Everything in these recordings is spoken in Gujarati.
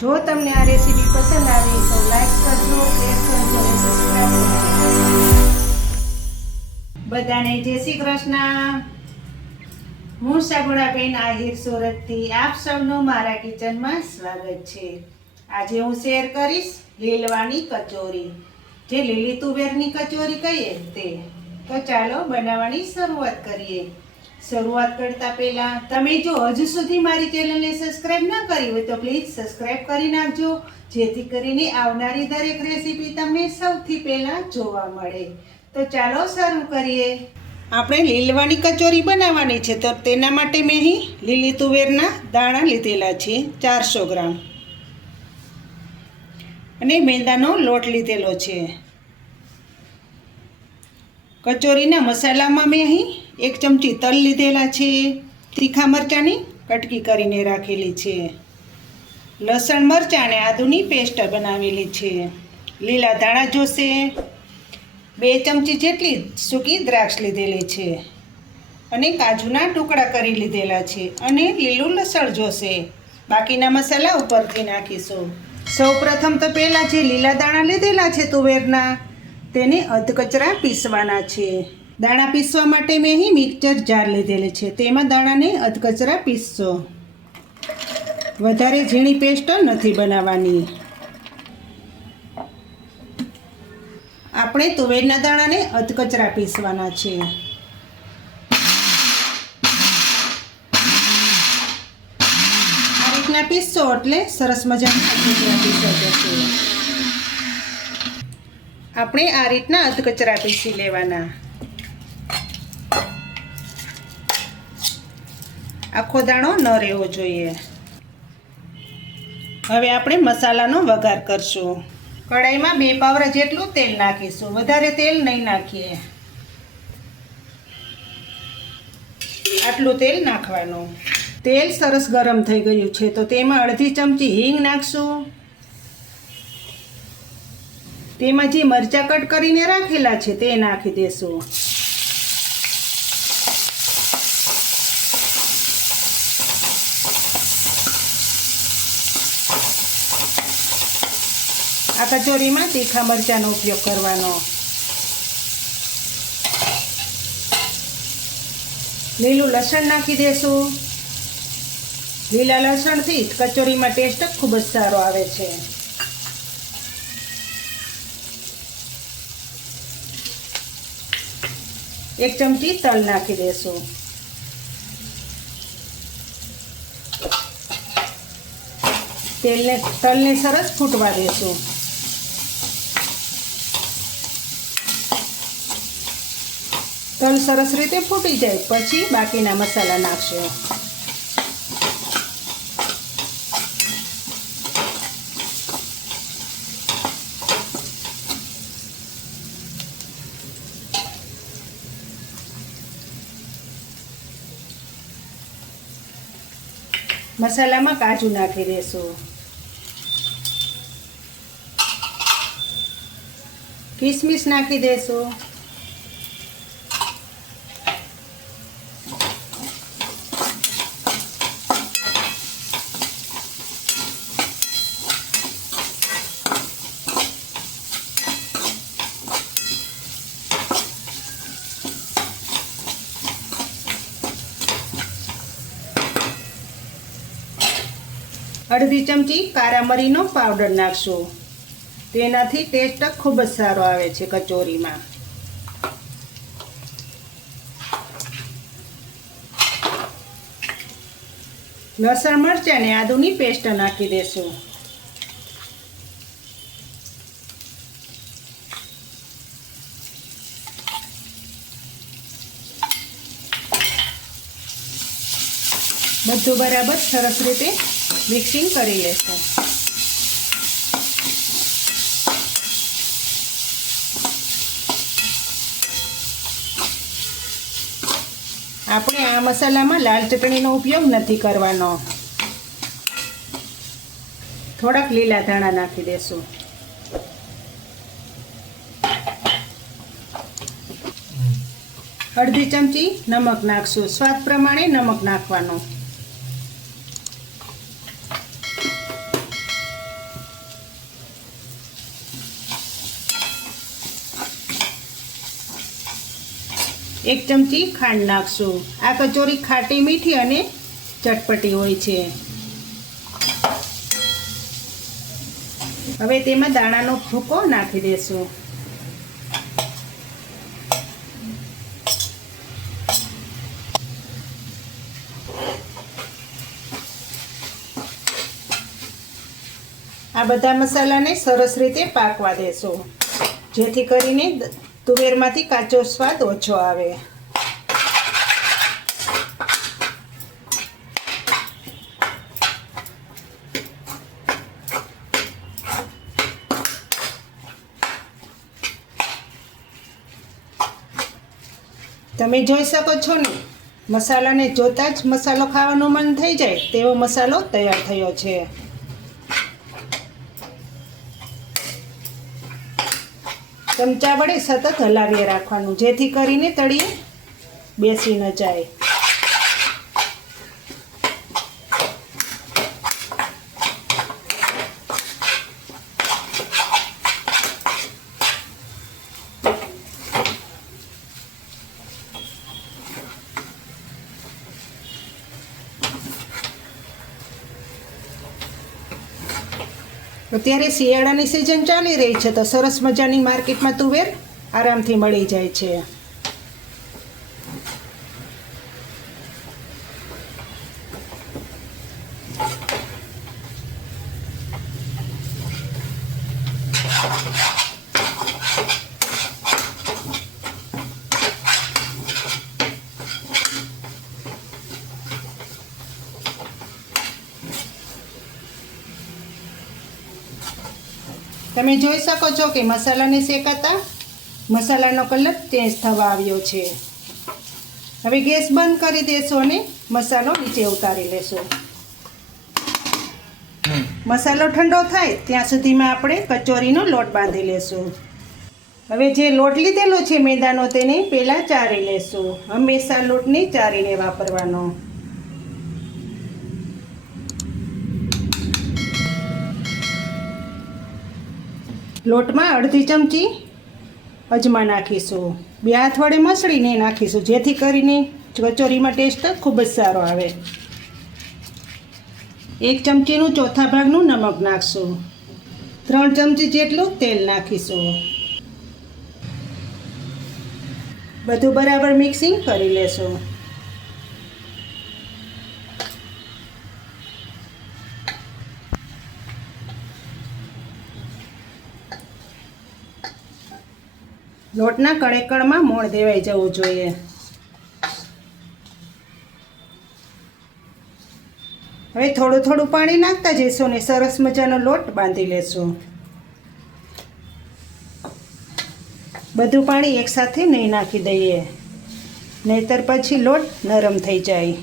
જો તમને આ રેસીપી પસંદ આવી તો લાઈક કરજો, શેર કરજો અને સબસ્ક્રાઇબ કરજો. બધાને જય શ્રી કૃષ્ણ. હું સગુણાબેન આહિર સુરતથી આપ સૌનું મારા કિચનમાં સ્વાગત છે. આજે હું શેર કરીશ લીલવાની કચોરી, જે લીલી તુવેરની કચોરી કહીએ તે. તો ચાલો બનાવવાની શરૂઆત કરીએ. શરૂઆત કરતા પહેલા તમે જો હજુ સુધી મારી ચેનલને સબસ્ક્રાઇબ ન કરી હોય તો પ્લીઝ સબસ્ક્રાઇબ કરી નાખજો, જેથી કરીને આવનારી દરેક રેસીપી તમને સૌથી પહેલા જોવા મળે. તો ચાલો શરૂ કરીએ. આપણે લીલવાની કચોરી બનાવવાની છે, તો તેના માટે મેં અહીં લીલી તુવેરના દાણા લીધેલા છે 400 ગ્રામ અને મેંદાનો લોટ લીધેલો છે. કચોરીના મસાલામાં મેં અહીં 1 ચમચી તલ લીધેલા છે, તીખા મરચાંની કટકી કરીને રાખેલી છે, લસણ મરચાં અને આદુની પેસ્ટ બનાવેલી છે, લીલા ધાણા જોશે, 2 ચમચી જેટલી સૂકી દ્રાક્ષ લીધેલી છે અને કાજુના ટુકડા કરી લીધેલા છે અને લીલું લસણ જોશે. બાકીના મસાલા ઉપરથી નાખીશું. સૌપ્રથમ તો પહેલાં જે લીલા દાણા લીધેલા છે તુવેરના, તેને અધકચરા પીસવાના છે. દાણા પીસવા માટે મેં અહીં મિક્સર જાર લીધેલી છે, તેમાં દાણાને અધકચરા પીસશો. વધારે ઝીણી પેસ્ટ નથી બનાવવાની. આપણે તુવેરના દાણાને અધકચરા પીસવાના છે. આ રીતના પીસશો એટલે સરસ મજાના અધકચરા પીસાઈ જશે. આપણે આ રીતના અધકચરા પીસી લેવાના. આખો દાણો ન રહેવો જોઈએ. હવે આપણે મસાલાનો વઘાર કરશું. કઢાઈમાં 2 પાવરા જેટલું તેલ નાખીશું. વધારે તેલ નહીં નાખીએ, આટલું તેલ નાખવાનું. તેલ સરસ ગરમ થઈ ગયું છે, તો તેમાં અડધી ચમચી હિંગ નાખશું. તેમાં જે મરચાં કટ કરીને રાખેલા છે તે નાખી દેશું. આ કચોરીમાં તીખા મરચાંનો ઉપયોગ કરવાનો. લીલું લસણ નાખી દેશું. લીલા લસણથી કચોરીમાં ટેસ્ટ ખૂબ જ સારો આવે છે. એક ચમચી તલ નાખી દેશું. તલને સરસ ફૂટવા દેશું. તલ સરસ રીતે ફૂટી જાય પછી બાકીના મસાલા નાખશું. મસાલામાં કાજુ નાખી દેશું. કિસમિસ નાખી દેશું. અડધી ચમચી કાળા મરીનો પાવડર નાખશું. તેનાથી ટેસ્ટ ખૂબ જ સારો આવે છે કચોરીમાં. લસણ મરચાં અને આદુની પેસ્ટ નાખી દેશું. બધું બરાબર સરસ રીતે મિક્સિંગ કરી લેશું. આપણે આ મસાલામાં લાલ ચટણીનો ઉપયોગ નથી કરવાનો. થોડાક લીલા ધાણા નાખી દેશું. અડધી ચમચી નમક નાખશું. સ્વાદ પ્રમાણે નમક નાખવાનું. 1 ચમચી ખાંડ નાખશું. આ કચોરી ખાટી મીઠી અને ચટપટી હોય છે. હવે તેમાં દાણાનો ભૂકો નાખી દેશું. આ બધા મસાલાને સરસ રીતે પાકવા દેશો, જેથી કરીને તુવેરમાંથી કાચો સ્વાદ ઓછો આવે. તમે જોઈ શકો છો ને, મસાલાને જોતાં જ મસાલો ખાવાનું મન થઈ જાય તેવો મસાલો તૈયાર થયો છે. ચમચા વડે સતત હલાવી રાખવાનું, જેથી કરીને તળિયે બેસી ન જાય. અત્યારે શિયાળાની સિઝન ચાલી રહી છે, તો સરસ મજાની માર્કેટમાં તુવેર આરામથી મળી જાય છે. તમે જોઈ શકો છો કે મસાલાને શેકાતા મસાલાનો કલર ચેન્જ થવા આવ્યો છે. હવે ગેસ બંધ કરી દેશો અને મસાલો નીચે ઉતારી લેશો. મસાલો ઠંડો થાય ત્યાં સુધીમાં આપણે કચોરીનો લોટ બાંધી લેશું. હવે જે લોટ લીધેલો છે મેદાનો, તેને પહેલાં ચારી લેશું. હંમેશા લોટને ચારીને વાપરવાનો. લોટમાં અડધી ચમચી અજમા નાખીશું. 2 હાથ વડે મસળીને નાખીશું, જેથી કરીને કચોરીમાં ટેસ્ટ ખૂબ જ સારો આવે. 1 ચમચીનું ચોથા ભાગનું નમક નાખશું. 3 ચમચી જેટલું તેલ નાખીશું. બધું બરાબર મિક્સિંગ કરી લેશું. લોટના કણેકણમાં મોણ દેવાઈ જવું જોઈએ. હવે થોડું થોડું પાણી નાખતા જઈશું ને સરસ મજાનો લોટ બાંધી લેશું. બધું પાણી એકસાથે નહીં નાખી દઈએ, નહીંતર પછી લોટ નરમ થઈ જાય.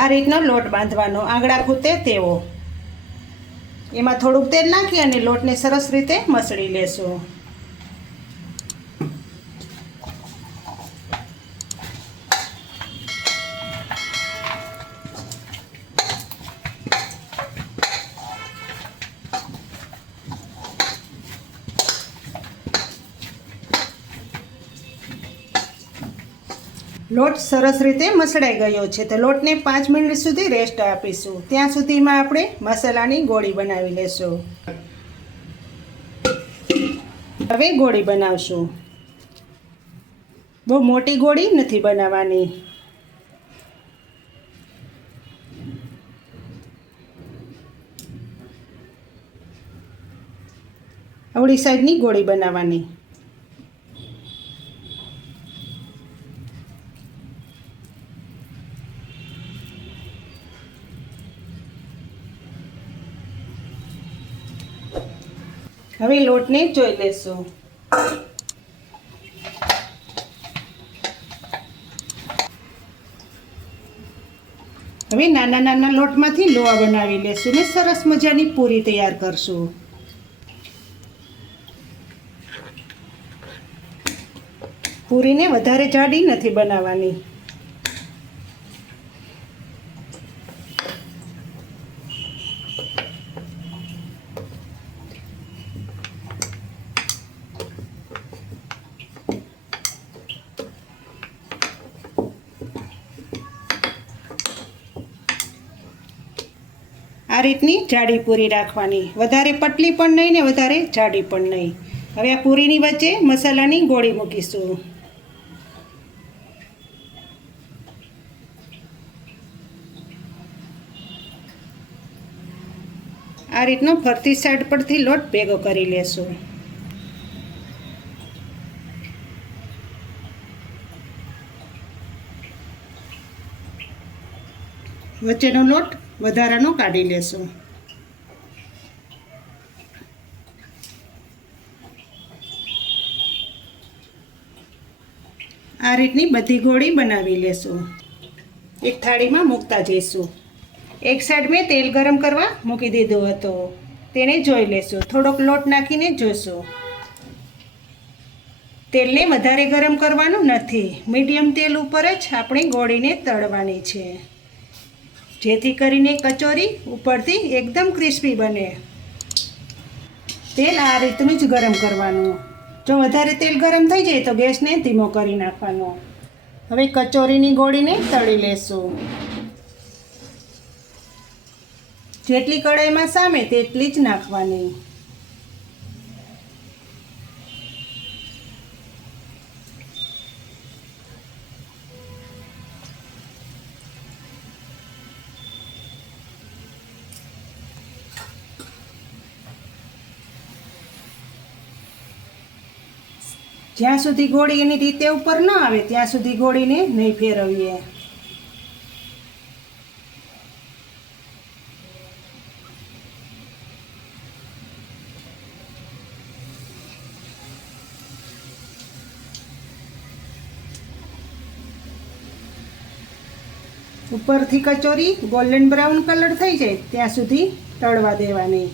આ રીતનો લોટ બાંધવાનો, આંગળા ખૂતે તેવો. એમાં થોડુંક તેલ નાખી અને લોટને સરસ રીતે મસળી લેશું. લોટ સરસ રીતે મસળાઈ ગયો છે, તો લોટને 5 મિનિટ સુધી રેસ્ટ આપીશું. ત્યાં સુધીમાં આપણે મસાલાની ગોળી બનાવી લેશું. હવે ગોળી બનાવશું. બહુ મોટી ગોળી નથી બનાવવાની. આવડી સાઈઝની ગોળી બનાવવાની. હવે લોટને જોઈ લેશું. હવે નાના નાના લોટમાંથી લોવા બનાવી લેશું ને સરસ મજાની પૂરી તૈયાર કરશું. પૂરીને વધારે જાડી નથી બનાવવાની. આ રીતની જાડી પૂરી રાખવાની, વધારે પતલી પણ નહીં ને વધારે જાડી પણ નહીં. હવે આ પૂરીની વચ્ચે મસાલાની ગોળી મૂકીશું. આ રીતનો ફરતી સાઈડ પરથી લોટ ભેગો કરી લેશું. વચ્ચેનો લોટ વધારાનો કાઢી લેશું. આ રીતની બધી ગોળી બનાવી લેશું. એક થાળીમાં મૂકતા જઈશું. એક સાઈડ મેં તેલ ગરમ કરવા મૂકી દીધો હતો, તેને જોઈ લેશું. થોડોક લોટ નાખીને જોઈશું. તેલને વધારે ગરમ કરવાનું નથી, મીડિયમ તેલ ઉપર જ આપણે ગોળીને તળવાની છે, જેથી કરીને કચોરી ઉપરથી એકદમ ક્રિસ્પી બને. તેલ આ રીતનું જ ગરમ કરવાનું. જો વધારે તેલ ગરમ થઈ જાય તો ગેસને ધીમો કરી નાખવાનો. હવે કચોરીની ગોળીને તળી લેશું. જેટલી કઢાઈમાં સામે તેટલી જ નાખવાની. જ્યાં સુધી ગોળી એની રીતે ઉપર ન આવે ત્યાં સુધી ગોળીને નહીં ફેરવીએ. ઉપરથી કચોરી ગોલ્ડન બ્રાઉન કલર થઈ જાય ત્યાં સુધી તળવા દેવાની.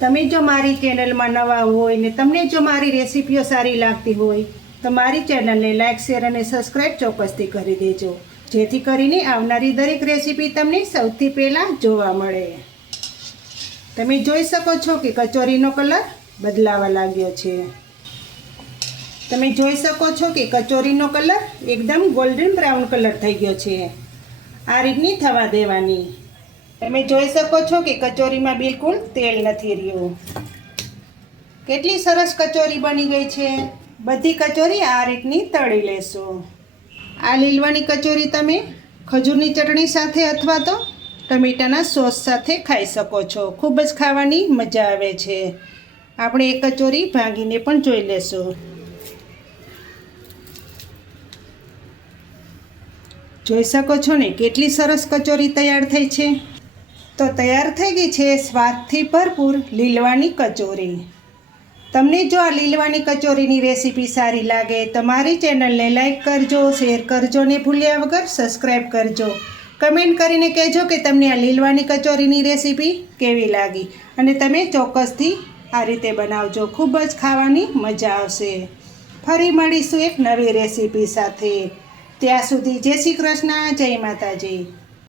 તમે જો મારી ચેનલમાં નવા હોય ને તમને જો મારી રેસીપીઓ સારી લાગતી હોય તો મારી ચેનલને લાઇક, શેર અને સબસ્ક્રાઈબ ચોક્કસથી કરી દેજો, જેથી કરીને આવનારી દરેક રેસીપી તમને સૌથી પહેલાં જોવા મળે. તમે જોઈ શકો છો કે કચોરીનો કલર બદલાવા લાગ્યો છે. તમે જોઈ શકો છો કે કચોરીનો કલર એકદમ ગોલ્ડન બ્રાઉન કલર થઈ ગયો છે. આ રીતની થવા દેવાની. તમે જોઈ શકો છો કે કચોરીમાં બિલકુલ તેલ નથી રહ્યું. કેટલી સરસ કચોરી બની ગઈ છે. બધી કચોરી આ રીતની તળી લેશું. આ લીલવાની કચોરી તમે ખજૂરની ચટણી સાથે અથવા તો ટમેટાના સોસ સાથે ખાઈ શકો છો. ખૂબ જ ખાવાની મજા આવે છે. આપણે એક કચોરી ભાંગીને પણ જોઈ લેશું. જોઈ શકો છો ને કેટલી સરસ કચોરી તૈયાર થઈ છે. તો તૈયાર થઈ ગઈ છે સ્વાદથી ભરપૂર લીલવાની કચોરી. તમને જો આ લીલવાની કચોરીની રેસીપી સારી લાગે તો મારી ચેનલને લાઈક કરજો, શેર કરજો ને ભૂલ્યા વગર સબસ્ક્રાઈબ કરજો. કમેન્ટ કરીને કહેજો કે તમને આ લીલવાની કચોરીની રેસીપી કેવી લાગી અને તમે ચોક્કસથી આ રીતે બનાવજો. ખૂબ જ ખાવાની મજા આવશે. ફરી મળીશું એક નવી રેસીપી સાથે. ત્યાં સુધી જય શ્રી કૃષ્ણ, જય માતાજી.